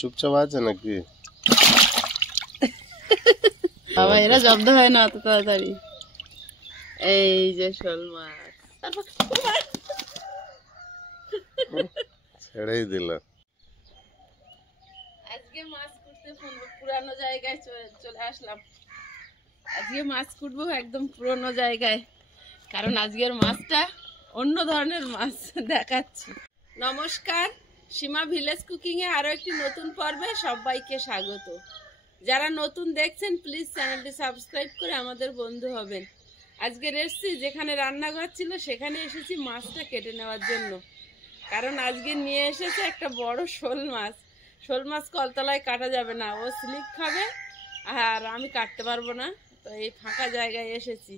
চুপচাপ আছে নাকি? বাবা এরা জব্দ হয় না অত তাড়াতাড়ি। এই যে শোল মাছ ছেড়েই দিল। আজকে মাছ কুটতে পুরানো জায়গায় চলে আসলাম। আজকে মাছ কুটবো একদম পুরনো জায়গায়, কারণ আজকের মাছটা অন্য ধরনের মাছ দেখাচ্ছি। নমস্কার, সীমা ভিলেজ কুকিং এ আরো একটি নতুন পর্বে সবাইকে স্বাগত। যারা নতুন দেখছেন প্লিজ চ্যানেলটি সাবস্ক্রাইব করে আমাদের বন্ধু হবেন। আজকের এসেছি যেখানে রান্নাঘর ছিল সেখানে এসেছি মাছটা কেটে নেওয়ার জন্য, কারণ আজকে নিয়ে এসেছে একটা বড় শোল মাছ। শোল মাছ কলতলায় কাটা যাবে না, ও স্লিপ খাবে আর আমি কাটতে পারবো না, তো এই ফাঁকা জায়গায় এসেছি।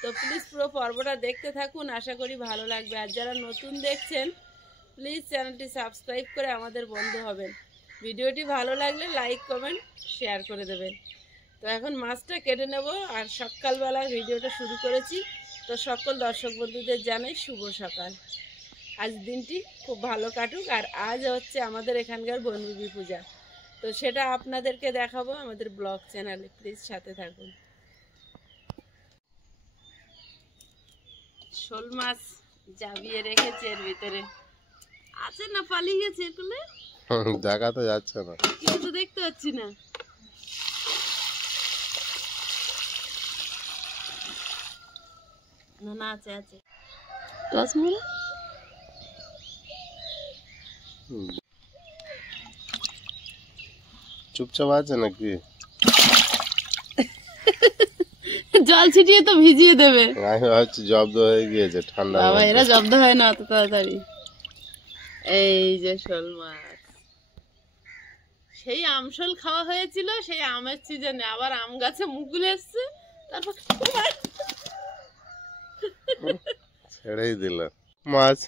তো প্লিজ পুরো পর্বটা দেখতে থাকুন, আশা করি ভালো লাগবে। আর যারা নতুন দেখছেন প্লিজ চ্যানেলটি সাবস্ক্রাইব করে আমাদের বন্ধু হবেন। ভিডিওটি ভালো লাগলে লাইক কমেন্ট শেয়ার করে দেবেন। তো এখন মাছটা কেটে নেব, আর সকালবেলা ভিডিওটা শুরু করেছি। তো সকল দর্শক বন্ধুদের জানাই শুভ সকাল। আজ দিনটি খুব ভালো কাটুক। আর আজ হচ্ছে আমাদের এখানকার বনবিবি পূজা, তো সেটা আপনাদেরকে দেখাবো আমাদের ব্লগ চ্যানেলে, প্লিজ সাথে থাকুন। শোল মাছ জাবিয়ে রেখেছে এর ভিতরে, আছে না পালিয়ে গেছে এগুলো, দেখা তো যাচ্ছে না, কিছু তো দেখতে পাচ্ছি না। না না আছে আছে টস মেরে চুপচাপ আছে নাকি? জল ছিটিয়ে তো ভিজিয়ে দেবে। আমি ভাবছি জব্দ হয়ে গিয়েছে ঠান্ডা। বাবা এরা জব্দ হয় না অত তাড়াতাড়ি। এই যে শোল মাছ, সেই আমশোল খাওয়া হয়েছিল সেই আমের সিজনে, আবার আম গাছে মুকুল এসছে, তারপর ছেড়েই দিল মাছ।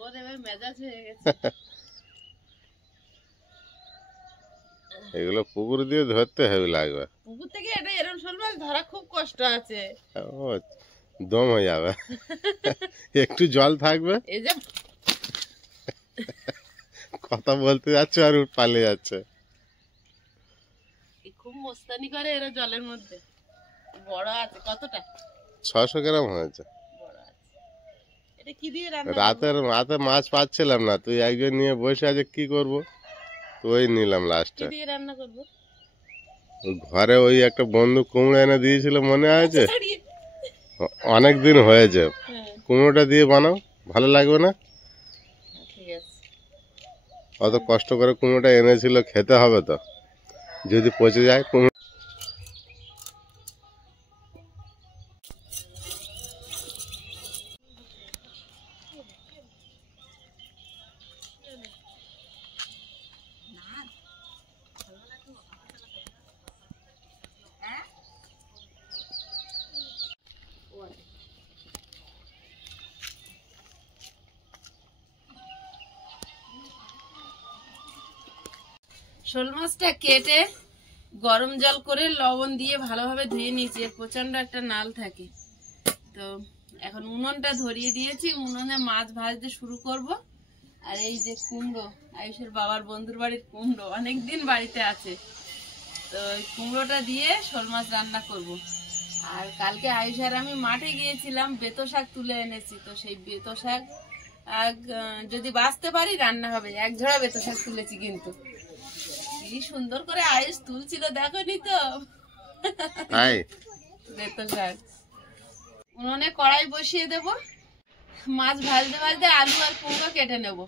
ওর এবার মেজাজ হয়ে গেছে। এগুলো পুকুর দিয়ে ধরতে হেভি লাগবে। পুকুর থেকে এটা এরকম শোল মাছ ধরা খুব কষ্ট আছে, ও দম হয়ে যাবে। একটু জল থাকবে, এই যে কথা বলতে যাচ্ছে আর পালিয়ে যাচ্ছে। খুব মস্তানি করে এরা জলের মধ্যে। বড় আছে কতটা? 600 গ্রাম হয়েছে। বড় আছে। এটা কি দিয়ে রান্না? রাতে মাছ পাচ্ছিলাম না, তুই একজন নিয়ে বসে আছে কি করব, তো ওই নিলাম লাস্টে। কি দিয়ে রান্না করব? ঘরে ওই একটা বন্ধু কুমড়ো এনে দিয়েছিল, মনে আছে? অনেক দিন হয়েছে। কুমড়োটা দিয়ে বানাও, ভালো লাগবে না? ঠিক আছে। অত কষ্ট করে কুমড়োটা এনেছিল, খেতে হবে তো, যদি পচে যায় কুমড়ো। শোল মাছটা কেটে গরম জল করে লবণ দিয়ে ভালোভাবে ধুয়ে নিয়েছি, প্রচন্ড একটা নাল থাকে। তো এখন উনুনটা ধরিয়ে দিয়েছি, উনুনে মাছ ভাজতে শুরু করব। আর এই যে কুমড়ো, আয়ুষের বাবার বন্ধুর বাড়ির কুমড়ো অনেকদিন বাড়িতে আছে, তো ওই কুমড়োটা দিয়ে শোল মাছ রান্না করব। আর কালকে আয়ুষ আর আমি মাঠে গিয়েছিলাম, বেতো শাক তুলে এনেছি, তো সেই বেতো শাক যদি বাঁচতে পারি রান্না হবে। এক ঝোড়া বেতো শাক তুলেছি, কিন্তু কি সুন্দর করে আয়ুষ তুলছিল দেখোনি তো। বেতো শাক উনুনে কড়াই বসিয়ে দেব, মাছ ভাজতে ভাজতে আলু আর কুমড়ো কেটে নেব।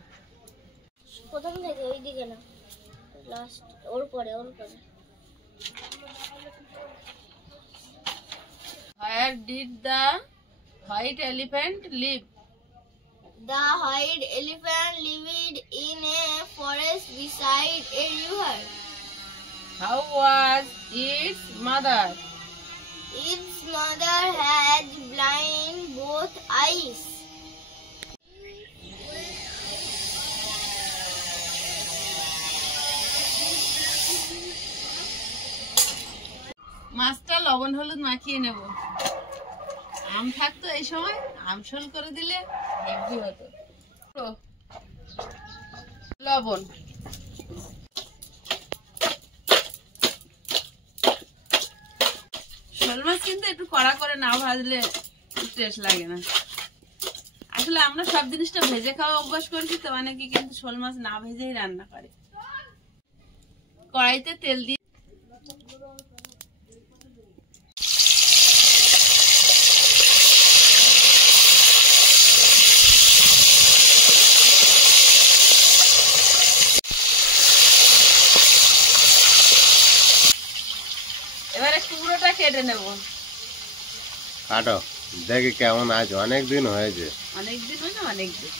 প্রথম থেকে ওই দিকে না, লাস্ট ওর পরে ওর পরে। Where did the white elephant live? The white elephant lived in a forest beside a river. How was its mother? Its mother had blind both eyes. মাছটা লবণ হলুদ মাখিয়ে নেব। আম থাকতো এই সময়, আমশোল করে দিলে হেভি হতো। লবণ কিন্তু একটু কড়া করে না ভাজলে টেস্ট লাগে না। আসলে আমরা সব জিনিসটা ভেজে খাওয়া অভ্যাস করেছি তো, অনেকে কিন্তু শোল মাছ না ভেজেই রান্না করে। কড়াইতে তেল দিয়ে এবারে কুমড়োটা কেটে নেব। কাটো, দেখি কেমন আছে, অনেকদিন হয়েছে। অনেকদিন হয়েছে, অনেকদিন।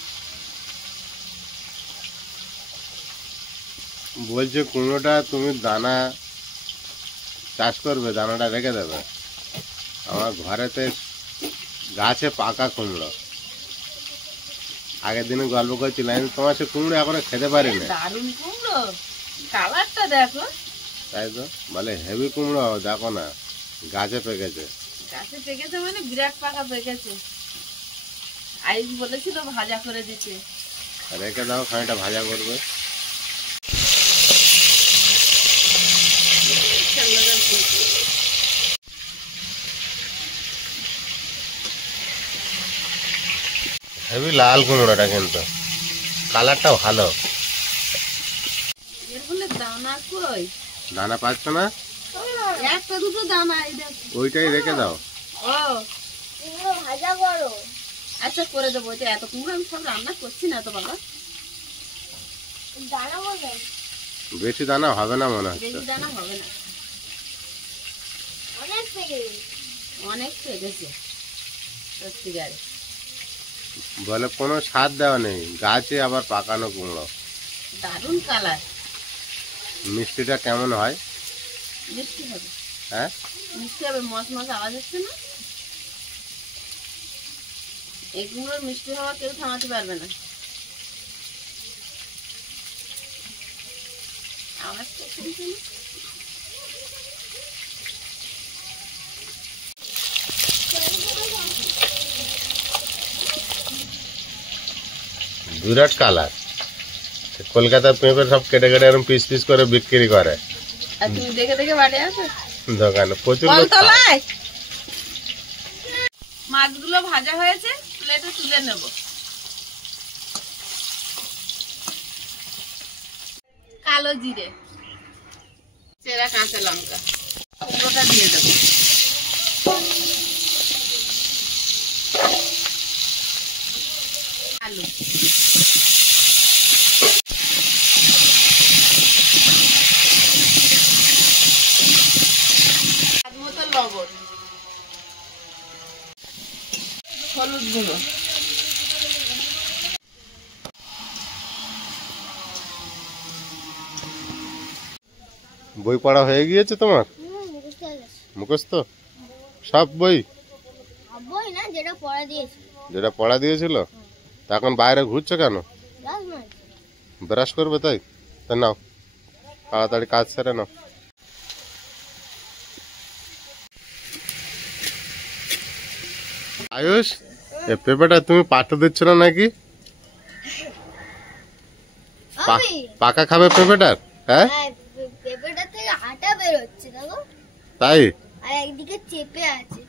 বলছে কুমড়োটা তুমি দানা চাষ করবে, দানাটা রেখে দেবে। আমার ঘরেতে গাছে পাকা কুমড়ো, আগের দিনে গল্প করছিলাম, তোমার সে কুমড়ো এখনো খেতে পারি না। দারুণ কুমড়ো, কালারটা দেখো। তাই তো বলে হেভি কুমড়ো, দেখো না গাছে পেকেছে। গাছে পেকেছে মানে বিরাট পাকা পেকেছে। আইস বলেছিল ভাজা করে দিতে। রেখে দাও, খানিকটা ভাজা করবে। হেভি লাল কুমড়োটা, কিন্তু কালারটাও ভালো। এর বলে দানা কই? দানা পাচ্ছ না? একটা দুটো দানা এই দেখো। ওইটাই রেখে দাও। ও কুমড়ো ভাজা করো। আচ্ছা করে দেবো। এটা এত কুমড়ো আমি সব রান্না করছি না তো বাবা। দানা বলবেন বেশি দানা হবে না মনে হচ্ছে। বেশি দানা হবে না, অনেক পেকে গেছে। অনেক পেকেছে সত্যিকারে। বলে কোনো স্বাদ দেওয়া নেই, গাছে আবার পাকানো কুমড়ো। দারুণ কালার। মিষ্টিটা কেমন হয়? মিষ্টি হবে, হ্যাঁ মিষ্টি হবে। মশ মশ আওয়াজ হচ্ছে না? এই কুমড়োর মিষ্টি হওয়া কেউ থামাতে পারবে না। আওয়াজটা শুনছি না? বিরাট কালার। কলকাতার পেঁপে সব কেটে কেটে এরকম পিস পিস করে বিক্রি করে আর তুমি দেখে দেখে বাড়ি আসো দোকানে, প্রচুর লোক খায়। কলতলায়। মাছগুলো ভাজা হয়েছে, প্লেটে তুলে নেব। কালো জিরে, চেরা কাঁচা লঙ্কা, কুমড়োটা দিয়ে দেবো। আলু, স্বাদ মতো লবণ, হলুদ গুঁড়ো, বই পড়া হয়ে গিয়েছে তোমার? মুখস্থ হয়ে গেছে। মুখস্থ সব বই? বই না, যেটা পড়া দিয়েছি। যেটা পড়া দিয়েছিল? তা এখন বাইরে ঘুরছো কেন? ক্লাস নয়। ব্রাশ করবে তাই? তা নাও, তাড়াতাড়ি কাজ সেরে নাও। আয়ুষ, এ পেঁপেটা তুমি পাঠতে দিচ্ছ না নাকি? আমি পাকা খাবে পেঁপেটার? হ্যাঁ পেঁপেটা থেকে আটা বেরোচ্ছে দেখো, তাই? আর একদিকে চেপে আছে।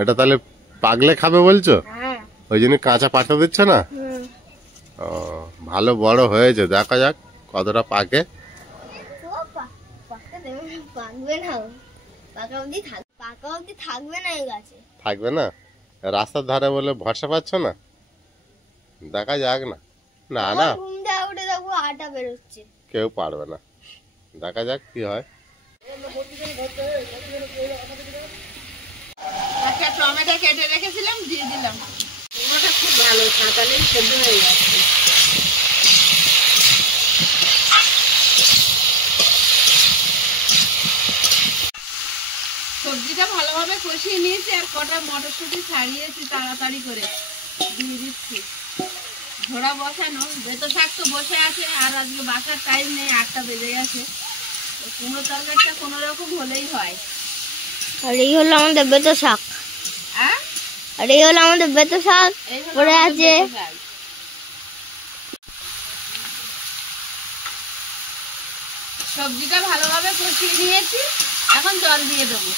এটা তাহলে পাগলে খাবে বলছো? হ্যাঁ। ওই জন্য কাঁচা পাঠতে দিচ্ছ না? ও, ভালো বড় হয়েছে, দেখা যাক কতটা পাকে। তো পাকা দেবে না, পাকবে না ও। পাকা অবধি থাকবে না এই গাছে। থাকবে না? রাস্তার ধারে বলে ভরসা পাচ্ছ না? দেখা যাক না। না না, ঘুম দেওয়া উঠে দেখো আটা বেরোচ্ছে। কেউ পারবে না, দেখা যাক কি হয়। একটা টমেটো কেটে রেখেছিলাম, দিয়ে দিলাম। কুমড়োটা খুব ভালো, কাঁচালেই সেদ্ধ হয়ে যাচ্ছে। সবজিটা ভালোভাবে কষিয়ে নিয়েছি, আর কটা মটরশুঁটি ছাড়িয়েছি তাড়াতাড়ি করে দিয়ে দিচ্ছি। ঝোড়া বসানো, বেতো শাক তো বসে আছে, আর আজকে বাসার টাইম নেই, 8টা বেজে গেছে। কুমড়ো তরকারিটা কোনো রকম হলেই হয়। আর এই হলো আমাদের বেতো শাক। হ্যাঁ, আর এই হলো আমাদের বেতো শাক এই হলো পড়ে আমাদের আছে। বেতো শাক। সবজিটা ভালোভাবে কষিয়ে নিয়েছি, এখন জল দিয়ে দেবো।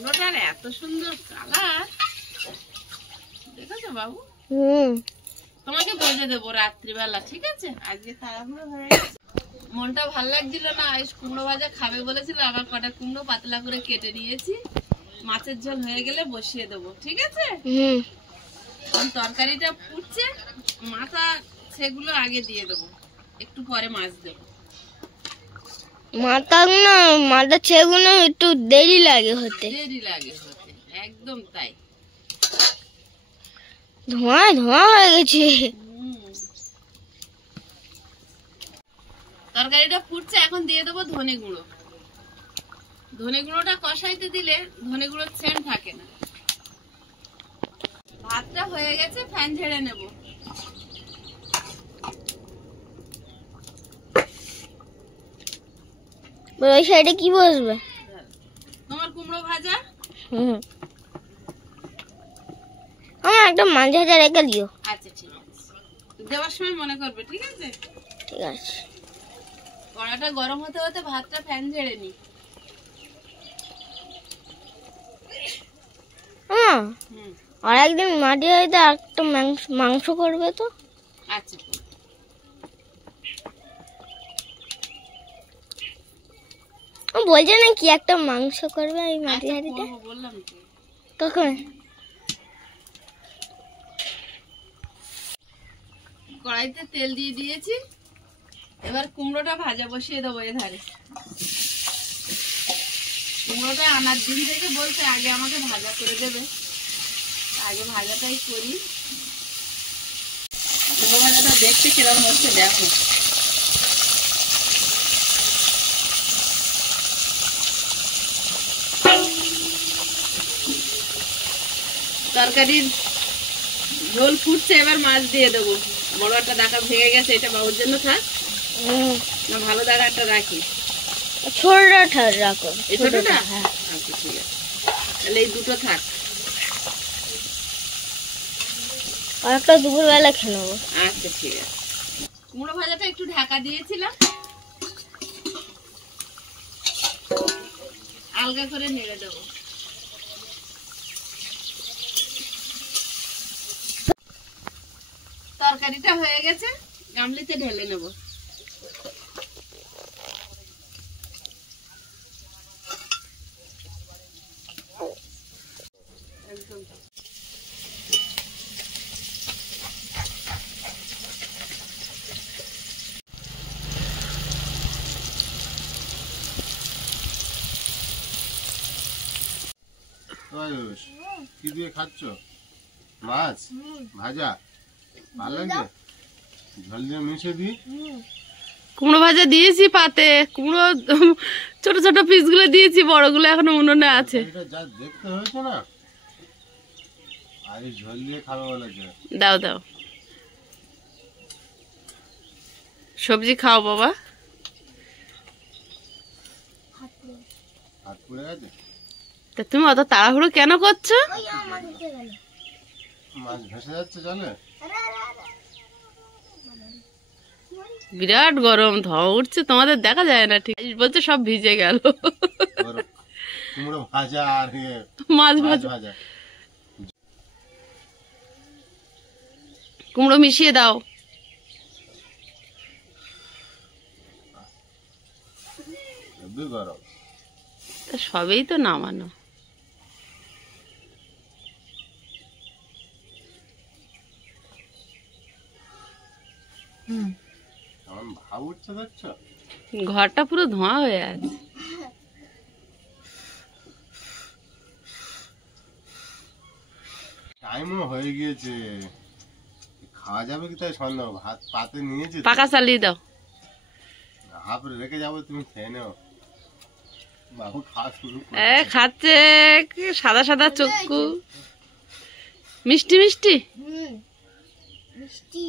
কুমড়োটার এত সুন্দর কালার, দেখেছো বাবু? তোমাকে ভেজে দেবো রাত্রিবেলা, ঠিক আছে? আজকে তাড়াহুড়ো হয়ে গেছে, মনটা ভাল লাগছিল না, আজ কুমড়ো ভাজা খাবে বলেছিল, আবার কটা কুমড়ো পাতলা করে কেটে নিয়েছি, মাছের ঝোল হয়ে গেলে বসিয়ে দেবো, ঠিক আছে? তরকারিটা ফুটছে, মাথা সেগুলো আগে দিয়ে দেবো, একটু পরে মাছ দেবো। মাথা সেগুলো একটু দেরি লাগে হতে, একদম তাই। ধোঁয়া ধোঁয়া হয়ে গেছে। তরকারিটা ফুটছে, এখন দিয়ে দেবো ধনে গুঁড়ো। ধনে গুঁড়োটা কষাইতে দিলে ধনে গুঁড়োর সেন্ট থাকে না। ভাতটা হয়ে গেছে, ফ্যান ঝেড়ে নেব। ওই সাইডে কি বসবে? তোমার কুমড়ো ভাজা। আমার একটা মাছ ভাজা রেখে দিও। আচ্ছা ঠিক আছে, দেওয়ার সময় মনে করবে, ঠিক আছে? ঠিক আছে। কড়াটা গরম হতে হতে ভাতটা ফ্যান ঝেড়ে নি। আর একদিন মাটি হইতে একটা মাংস করবে তো। আচ্ছা বলছে না কি একটা মাংস করবে এই মাটি হাড়িতে, বললাম কখন? কড়াইতে তেল দিয়ে দিয়েছি, এবার কুমড়োটা ভাজা বসিয়ে দেবো। এধারে কুমড়োটা আনার দিন থেকে বলছে আগে আমাকে ভাজা করে দেবে, আগে ভাজাটাই করি। কুমড়ো ভাজাটা দেখতে কিরকম হচ্ছে দেখো। তরকারির ঝোল ফুটছে, এবার মাছ দিয়ে দেবো। বড় একটা দাকা ভেঙে গেছে, এটা বাবুর জন্য থাক না, ভালো দাগাটা রাখি? ছোটটা রাখো। এই ছোটটা? আচ্ছা ঠিক আছে, তাহলে এই দুটো থাক। আর একটা দুপুরবেলা খেয়ে নেবো। আচ্ছা ঠিক আছে। কুমড়ো ভাজাটা একটু ঢাকা দিয়েছিলাম, আলগা করে নেড়ে দেবো। তরকারিটা হয়ে গেছে, গামলিতে ঢেলে নেব। একদম কি দিয়ে খাচ্ছ? মাছ ভাজা ভালো লাগছে? ঝোল দিয়ে মিশিয়ে দিই। কুমড়ো ভাজা দিয়েছি পাতে, কুমড়ো ছোট ছোট পিস গুলো দিয়েছি, বড়গুলো এখনো উনুনে আছে। এটা যা দেখতে হয়েছে না, আর এই ঝোল দিয়ে খাবে বলেছে। দাও দাও, সবজি খাও বাবা। হাত পুড়ে গেছে। তা তুমি অত তাড়াহুড়ো কেন করছো? মাছ ভেসে যাচ্ছে জলে। বিরাট গরম, ধোঁয়া উঠছে, তোমাদের দেখা যায় না ঠিক। বলছে সব ভিজে গেল। কুমড়ো ভাজা আর মাছ ভাজা ভাজা, কুমড়ো মিশিয়ে দাও। গরম সবেই তো নামানো। ভাব উঠছে দেখছো, ঘরটা পুরো ধোঁয়া হয়ে আছে। টাইমও হয়ে গিয়েছে, খাওয়া যাবে কি তাই সন্দেহ। ভাত পাতে নিয়েছি, পাকা চালিয়ে দাও। হাফ রেখে যাবো, তুমি খেয়ে নেও। বাবু খাওয়া শুরু খাচ্ছে, সাদা সাদা চক্ষু, মিষ্টি মিষ্টি। মিষ্টি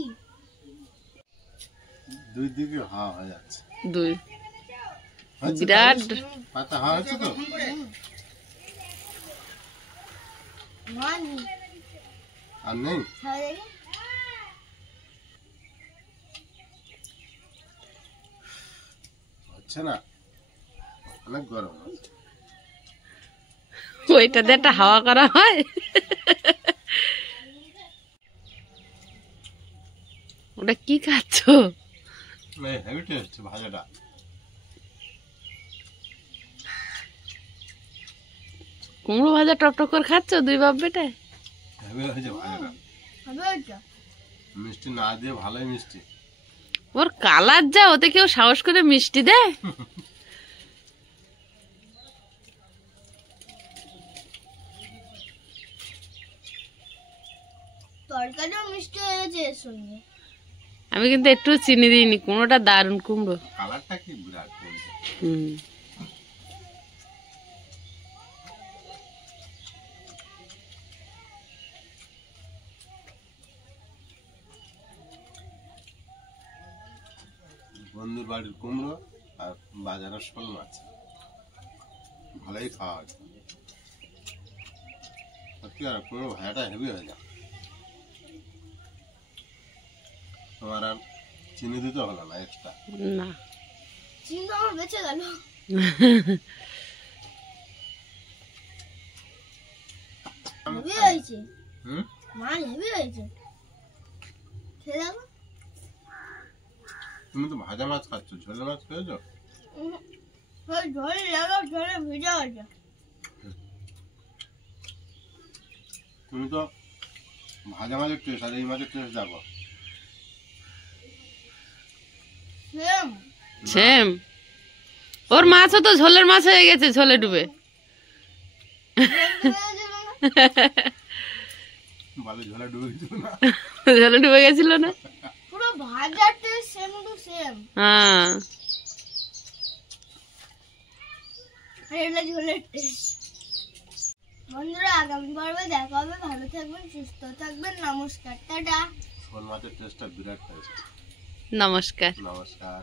দুই দিকে হাওয়া হয়ে যাচ্ছে। দুই বিরাট পাতা হাওয়া হচ্ছে তো। আর নেই, হচ্ছে না, অনেক গরম। ওইটাতে একটা হাওয়া করা হয়। ওটা কি খাচ্ছ? হেভি টেস্ট ভাজাটা। কুমড়ো ভাজা টক করে খাচ্ছ দুই বাপ বেটা? হেভি হয়েছে ভাজাটা, হবে ওইটা? মিষ্টি না দিয়ে ভালোই মিষ্টি। ওর কালার যা, ওতে কেউ সাহস করে মিষ্টি দেয়? তরকারিও মিষ্টি হয়ে গেছে এর সঙ্গে। আমি কিন্তু একটু চিনি দিইনি, কুমড়োটা দারুণ কুমড়ো। কালারটা কি বিরাট বলছে। হুম। বন্ধুর বাড়ির কুমড়ো আর বাজারের শোল মাছ, ভালোই খাওয়া হয়েছে সত্যি। আর কুমড়ো ভাজাটা হেভি হয়ে যায়। তোমার আর চিনি দিতে হলো না এক্সট্রা। না, চিনি তো আমার বেঁচে গেল। হেভি হয়েছে, হুম, মাছ হেভি হয়েছে। খেয়ে দেখো। তুমি তো ভাজা মাছ খাচ্ছ, ঝোলে মাছ খেয়েছো? ঝোলে লাগাও, ঝোলে ভিজা হয়েছে। তুমি তো ভাজা মাছের টেস্ট আর এই মাছের টেস্ট দেখো। Same same. ওর মাছও তো ঝোলের মাছ হয়ে গেছে, ঝোলে ডুবে। ভালো ঝোলা ডুবে গেছিল না? ঝোলে ডুবে গেছিল না? পুরো ভাজার টেস্ট সেম টু সেম। হ্যাঁ। আর এটা ঝোলের টেস্ট। বন্ধুরা, আগামী পর্বে দেখা হবে। ভালো থাকবেন, সুস্থ থাকবেন। নমস্কার, টাটা। শোল মাছের টেস্টটা বিরাট হয়েছে। নমস্কার। নমস্কার।